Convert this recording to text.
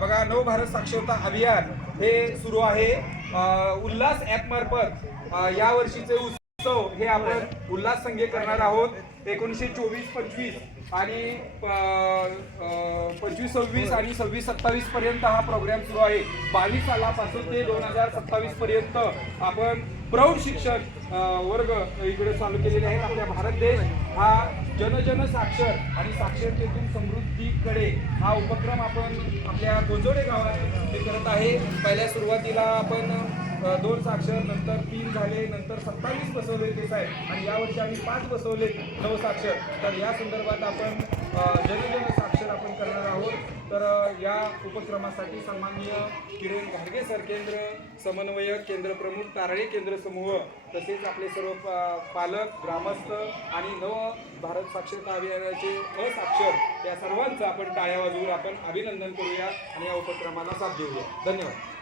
बघा नव भारत साक्षरता अभियान हे सुरू आहे उल्हास ॲप मार्फत। या वर्षीचे उत्सव हे आपण उल्हास संघे करणार आहोत। 1924-25 आणि 25-26 आणि 26-27 पर्यंत हा प्रोग्राम सुरू आहे। 22 सालापासून ते 2027 पर्यंत आपण प्रौढ शिक्षण वर्ग इकडे चालू केलेले आहेत। आपल्या भारत देश हा जन साक्षर आणि साक्षरतेतून समृद्धीकडे हा उपक्रम आपण आपल्या गोंजोडे गावात करत आहे। पहिल्या सुरुवातीला आपण 2 साक्षर, नंतर 3 झाले, नंतर 27 बसवले ते साहेब, आणि यावर्षी आम्ही 5 बसवले 9 साक्षर। तर या संदर्भात आपण जन साक्षर आपण करणार आहोत। तर या उपक्रमासाठी सन्माननीय किरण घाडगे सर, केंद्र समन्वयक, केंद्र प्रमुख, तारळे केंद्र समूह, तसेच आपले सर्व पालक, ग्रामस्थ आणि नव भारत साक्षरता अभियानाचे असाक्षर या सर्वांचं आपण टाळ्या वाजवून आपण अभिनंदन करूया आणि या उपक्रमाला साथ देऊया। धन्यवाद।